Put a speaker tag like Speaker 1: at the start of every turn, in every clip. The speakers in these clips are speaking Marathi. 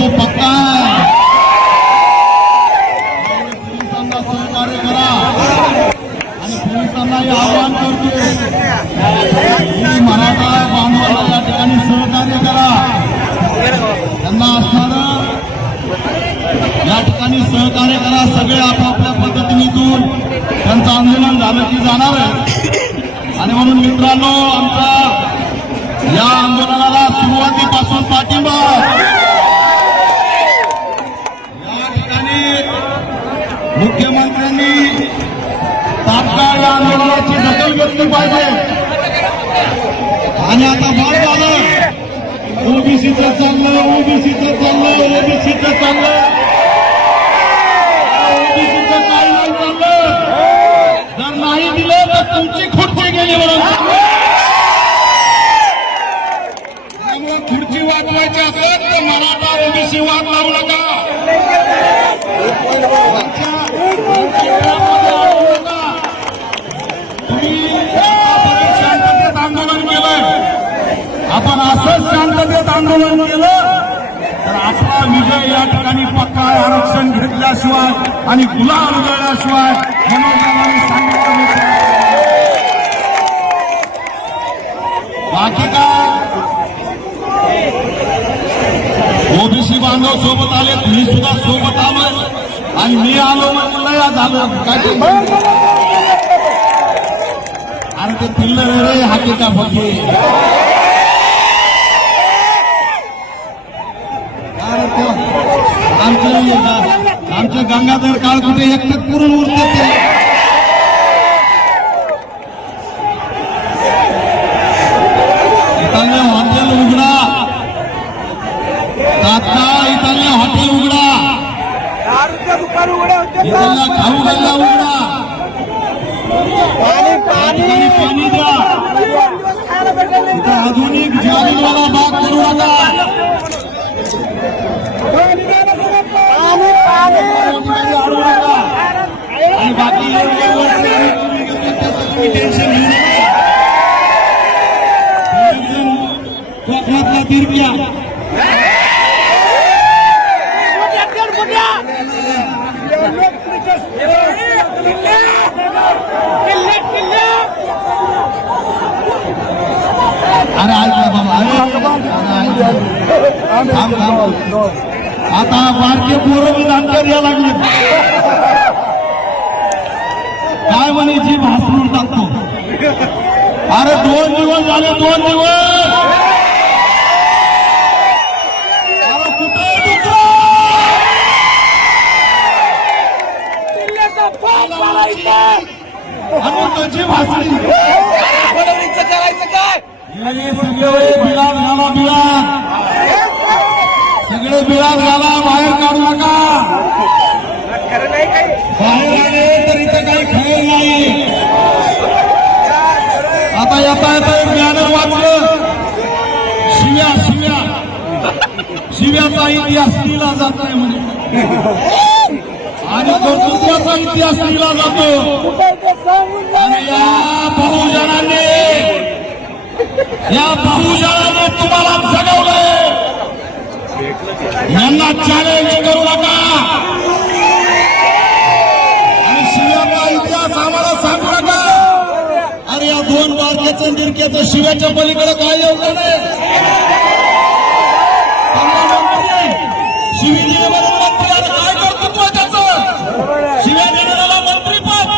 Speaker 1: यावेळेस पक्का आहे पोलिसांना सहकार्य करा आणि पोलिसांनाही आवाहन करतो की मराठा बांधवाला या ठिकाणी सहकार्य करा त्यांना असणारं या ठिकाणी सहकार्य करा सगळे आपापल्या पद्धतीनेतून त्यांचं आंदोलन झालं की जाणार आहे. आणि म्हणून मित्रांनो आंदोलनाची दखल घेतली पाहिजे. आणि आता फार झालं. ओबीसीचं चाललं ओबीसीचं चाललं ओबीसीचं चाललं. ओबीसीचं काही नाही चाललं. जर नाही दिलं तर तुमची खुर्ची गेली म्हणून. त्यामुळे खुर्ची वाजवायची असेल तर मराठा ओबीसी वाद लावू नका. आणि असंच शांततेत आंदोलन केलं तर आपला विजय या ठिकाणी पक्का आरक्षण घेतल्याशिवाय आणि गुलाल उजळल्याशिवाय मनोजांनी सांगितलं बाकी काय? ओबीसी बांधव सोबत आले तुम्ही सुद्धा सोबत आलोय आणि मी आलो म्हणलं या झालं. काय अरे ते पिल्ल रे हातीचा फकी अरे ते आमचे आमचे गंगाधर काळ कुठे एकटेच पुरून उरते ते इथले हॉटेल उघडा तात्काळ इथले हॉटेल उघडा
Speaker 2: दारूचं दुकान उघडे होते
Speaker 1: इथला खाऊ गल्ला उघडा
Speaker 2: पाणी
Speaker 1: या
Speaker 2: पाणी
Speaker 1: ठिकाणी पाणी द्या
Speaker 2: दोन दिवस खायला भेटलं नाही
Speaker 1: इथं आधुनिक जालीनवाला बाग करू नका बाकी टेन्शन घेऊ कोकणातला अरे बाबा अरे अरे आता बारके पोरं बी या लागले काय म्हणे जी भासरून टाकतो? अरे दोन दिवस झाले दोन दिवस! अरे कुठे
Speaker 2: करायचं काय?
Speaker 1: हे सगळे बिळात घाला बिळात सगळे बिळात घाला बाहेर काढू नका! बाहेर येता येता एक बॅनर वाचलं. शिव्या शिव्या. शिव्याचा इतिहास लिहिला जात नाही म्हणजे आणि तो दुसऱ्याचा इतिहास लिहिला जातो. आणि या बहुजनाने या बहुजनाने तुम्हाला जगवलंय. यांना चॅलेंज करू नका आणि शिव्याचा इतिहास आम्हाला सांगू नका अरे या दोन बारक्याचं निरक्याचं शिवाच्या पलीकडे काय योगदान आहे? काय कर्तृत्व शिव्या देणाऱ्याला मंत्रीपद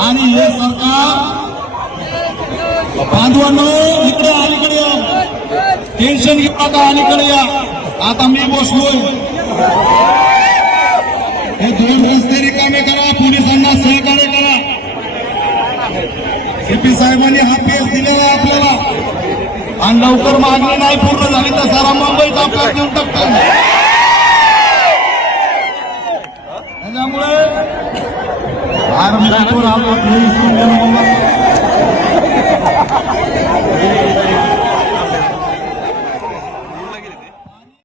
Speaker 1: आणि हे सरकार बांधवांनो इकडे अलीकडे या. टेन्शन घेऊ नका अलीकडे या. आता मी बसलोय. हे दोन रस्ते रिकामे करा पोलिसांना सहकार्य करा सीपी साहेबांनी हा पेस दिलेला आहे आपल्याला. आणि लवकर मागणी नाही पूर्ण झाली तर सारा मुंबईचा आपल्याला देऊन टाकतो त्याच्यामुळे आर्मी आलो.